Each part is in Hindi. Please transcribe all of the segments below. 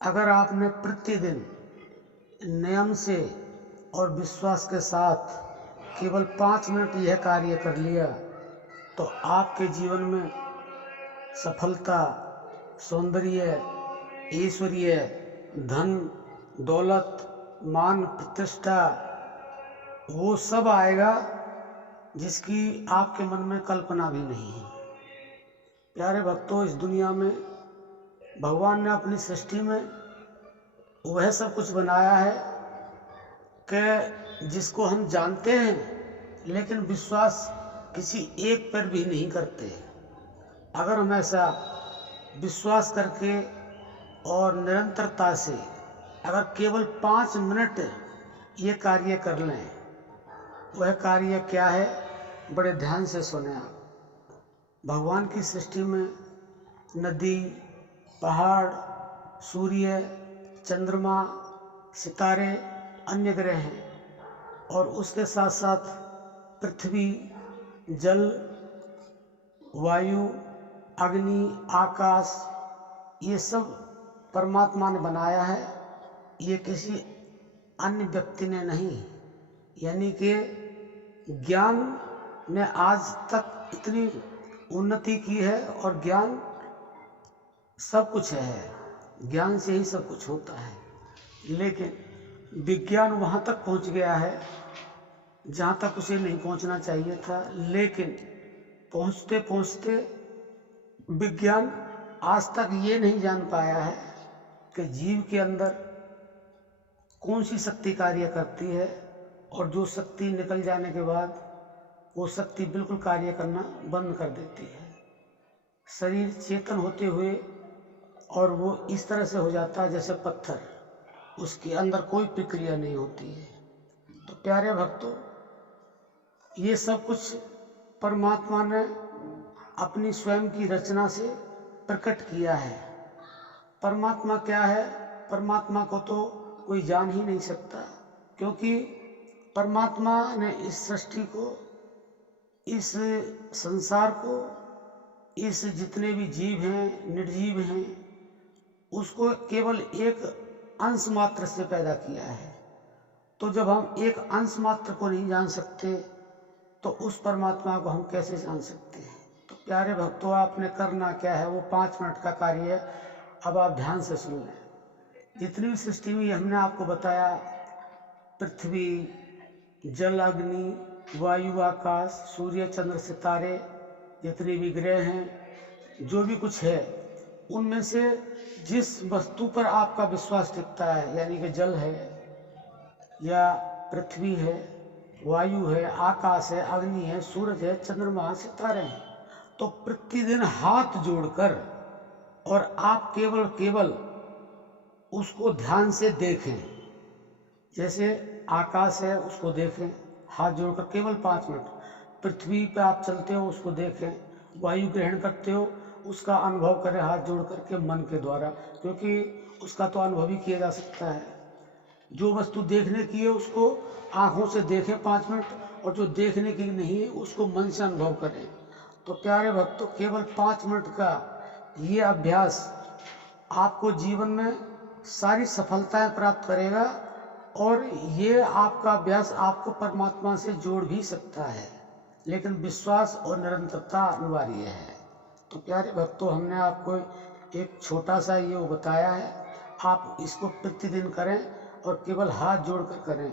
अगर आपने प्रतिदिन नियम से और विश्वास के साथ केवल 5 मिनट यह कार्य कर लिया तो आपके जीवन में सफलता, सौंदर्य, ऐश्वर्य, धन, दौलत, मान, प्रतिष्ठा वो सब आएगा जिसकी आपके मन में कल्पना भी नहीं है। प्यारे भक्तों, इस दुनिया में भगवान ने अपनी सृष्टि में वह सब कुछ बनाया है कि जिसको हम जानते हैं लेकिन विश्वास किसी एक पर भी नहीं करते। अगर हम ऐसा विश्वास करके और निरंतरता से अगर केवल 5 मिनट ये कार्य कर लें, वह कार्य क्या है, बड़े ध्यान से सुने आप। भगवान की सृष्टि में नदी, पहाड़, सूर्य, चंद्रमा, सितारे, अन्य ग्रह हैं और उसके साथ साथ पृथ्वी, जल, वायु, अग्नि, आकाश, ये सब परमात्मा ने बनाया है। ये किसी अन्य व्यक्ति ने नहीं, यानी कि ज्ञान ने आज तक इतनी उन्नति की है और ज्ञान सब कुछ है, ज्ञान से ही सब कुछ होता है। लेकिन विज्ञान वहाँ तक पहुँच गया है जहाँ तक उसे नहीं पहुँचना चाहिए था। लेकिन पहुँचते पहुँचते विज्ञान आज तक ये नहीं जान पाया है कि जीव के अंदर कौन सी शक्ति कार्य करती है और जो शक्ति निकल जाने के बाद वो शक्ति बिल्कुल कार्य करना बंद कर देती है। शरीर चेतन होते हुए और वो इस तरह से हो जाता है जैसे पत्थर, उसके अंदर कोई प्रक्रिया नहीं होती है। तो प्यारे भक्तों, ये सब कुछ परमात्मा ने अपनी स्वयं की रचना से प्रकट किया है। परमात्मा क्या है? परमात्मा को तो कोई जान ही नहीं सकता, क्योंकि परमात्मा ने इस सृष्टि को, इस संसार को, इस जितने भी जीव हैं, निर्जीव हैं, उसको केवल एक अंश मात्र से पैदा किया है। तो जब हम एक अंश मात्र को नहीं जान सकते तो उस परमात्मा को हम कैसे जान सकते हैं? तो प्यारे भक्तों, आपने करना क्या है, वो 5 मिनट का कार्य है। अब आप ध्यान से सुन लें। जितनी भी सृष्टि में हमने आपको बताया, पृथ्वी, जल, अग्नि, वायु, आकाश, सूर्य, चंद्र, सितारे, जितने भी ग्रह हैं, जो भी कुछ है, उनमें से जिस वस्तु पर आपका विश्वास टिकता है, यानी कि जल है या पृथ्वी है, वायु है, आकाश है, अग्नि है, सूरज है, चंद्रमा, सितारे हैं, तो प्रतिदिन हाथ जोड़कर और आप केवल उसको ध्यान से देखें। जैसे आकाश है, उसको देखें हाथ जोड़कर केवल 5 मिनट। पृथ्वी पे आप चलते हो, उसको देखें। वायु ग्रहण करते हो, उसका अनुभव करें हाथ जोड़ करके मन के द्वारा, क्योंकि उसका तो अनुभव ही किया जा सकता है। जो वस्तु देखने की है उसको आँखों से देखें 5 मिनट, और जो देखने की नहीं है उसको मन से अनुभव करें। तो प्यारे भक्तों, केवल 5 मिनट का ये अभ्यास आपको जीवन में सारी सफलताएं प्राप्त करेगा और ये आपका अभ्यास आपको परमात्मा से जोड़ भी सकता है, लेकिन विश्वास और निरंतरता अनिवार्य है। तो प्यारे भक्तों, हमने आपको एक छोटा सा ये बताया है। आप इसको प्रतिदिन करें और केवल हाथ जोड़कर करें।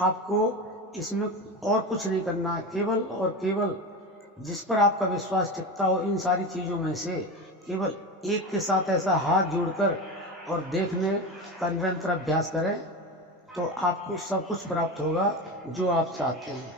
आपको इसमें और कुछ नहीं करना है, केवल और केवल जिस पर आपका विश्वास टिकता हो, इन सारी चीज़ों में से केवल एक के साथ ऐसा हाथ जोड़कर और देखने का निरंतर अभ्यास करें, तो आपको सब कुछ प्राप्त होगा जो आप चाहते हैं।